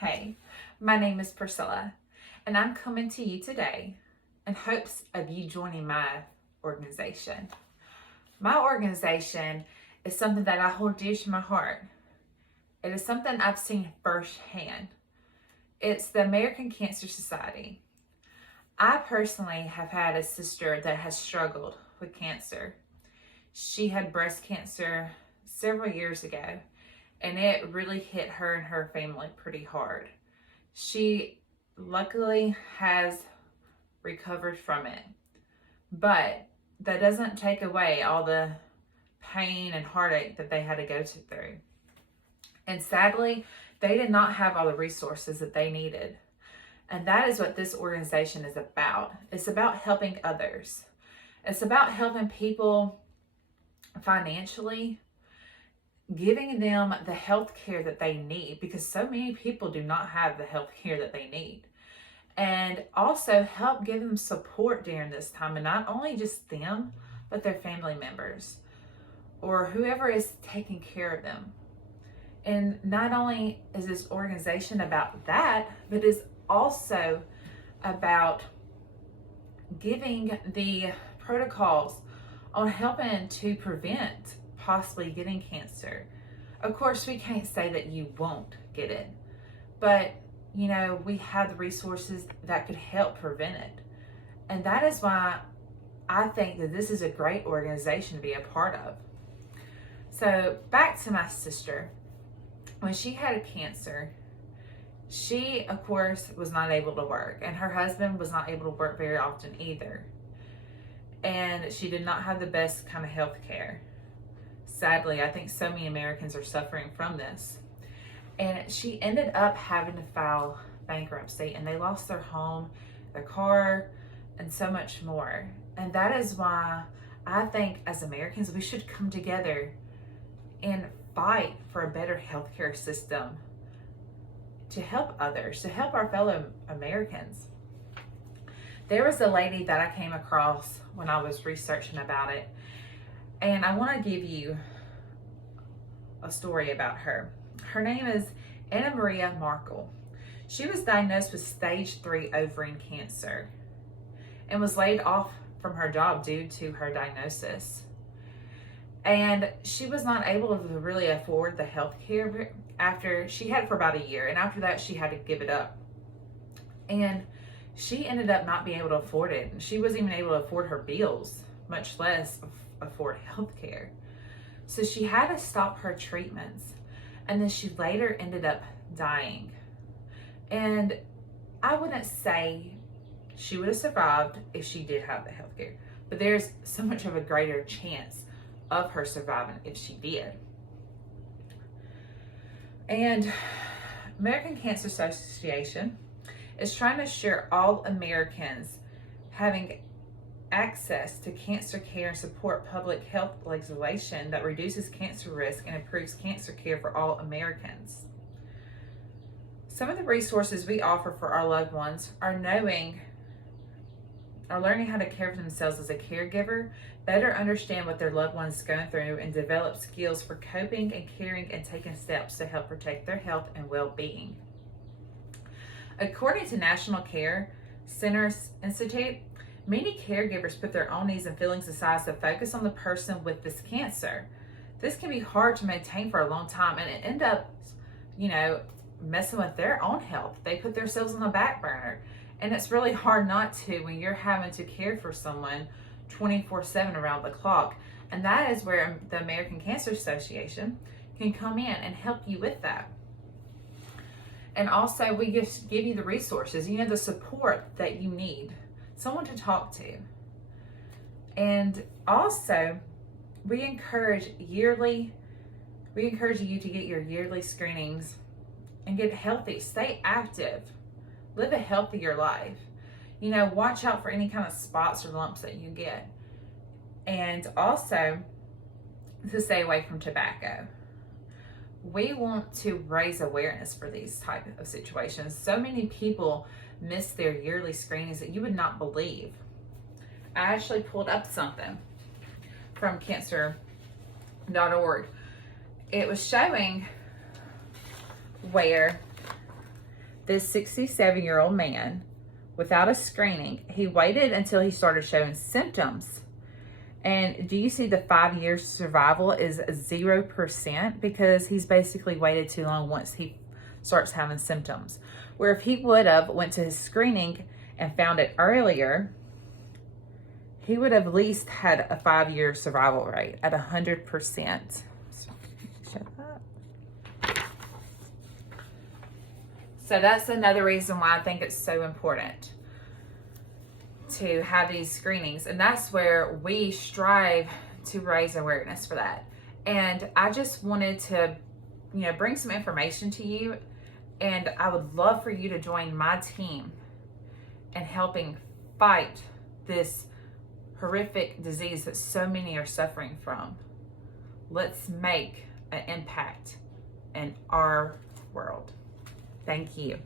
Hey, my name is Priscilla, and I'm coming to you today in hopes of you joining my organization. My organization is something that I hold dear to my heart. It is something I've seen firsthand. It's the American Cancer Society. I personally have had a sister that has struggled with cancer. She had breast cancer several years ago, and it really hit her and her family pretty hard. She luckily has recovered from it, but that doesn't take away all the pain and heartache that they had to go through. And sadly, they did not have all the resources that they needed. And that is what this organization is about. It's about helping others. It's about helping people financially, giving them the health care that they need, because so many people do not have the health care that they need. And also help give them support during this time, and not only just them, but their family members or whoever is taking care of them. And not only is this organization about that, but it's also about giving the protocols on helping to prevent possibly getting cancer. Of course, we can't say that you won't get it, but we have the resources that could help prevent it. And that is why I think that this is a great organization to be a part of. So back to my sister. When she had cancer, she, of course, was not able to work, and her husband was not able to work very often either. And she did not have the best kind of health care. Sadly, I think so many Americans are suffering from this. And she ended up having to file bankruptcy, and they lost their home, their car, and so much more. And that is why I think as Americans, we should come together and fight for a better healthcare system to help others, to help our fellow Americans. There was a lady that I came across when I was researching about it, and I want to give you a story about her. Her name is Anna Maria Markle. She was diagnosed with stage 3 ovarian cancer and was laid off from her job due to her diagnosis. And she was not able to really afford the health care after she had it for about a year. And after that, she had to give it up. And she ended up not being able to afford it. And she wasn't even able to afford her bills, much less afford health care. So she had to stop her treatments. And then she later ended up dying. And I wouldn't say she would have survived if she did have the health care. But there's so much of a greater chance of her surviving if she did. And American Cancer Association is trying to assure all Americans having access to cancer care and support public health legislation that reduces cancer risk and improves cancer care for all Americans. Some of the resources we offer for our loved ones are learning how to care for themselves as a caregiver, better understand what their loved ones is going through, and develop skills for coping and caring and taking steps to help protect their health and well-being. According to National Care Centers Institute, many caregivers put their own needs and feelings aside to focus on the person with this cancer. This can be hard to maintain for a long time, and it ends up, messing with their own health. They put themselves on the back burner. And it's really hard not to when you're having to care for someone 24/7 around the clock. And that is where the American Cancer Association can come in and help you with that. And also, we give you the resources, the support that you need, someone to talk to. And also, we encourage you to get your yearly screenings and get healthy, stay active. Live a healthier life. Watch out for any kind of spots or lumps that you get. And also, to stay away from tobacco. We want to raise awareness for these type of situations. So many people miss their yearly screenings that you would not believe. I actually pulled up something from cancer.org. It was showing where this 67-year-old man, without a screening, he waited until he started showing symptoms. And do you see the 5-year survival is 0%? Because he's basically waited too long once he starts having symptoms. Where if he would have went to his screening and found it earlier, he would have at least had a 5-year survival rate at 100%. Shut up. So that's another reason why I think it's so important to have these screenings. And that's where we strive to raise awareness for that. And I just wanted to, bring some information to you. And I would love for you to join my team in helping fight this horrific disease that so many are suffering from. Let's make an impact in our world. Thank you.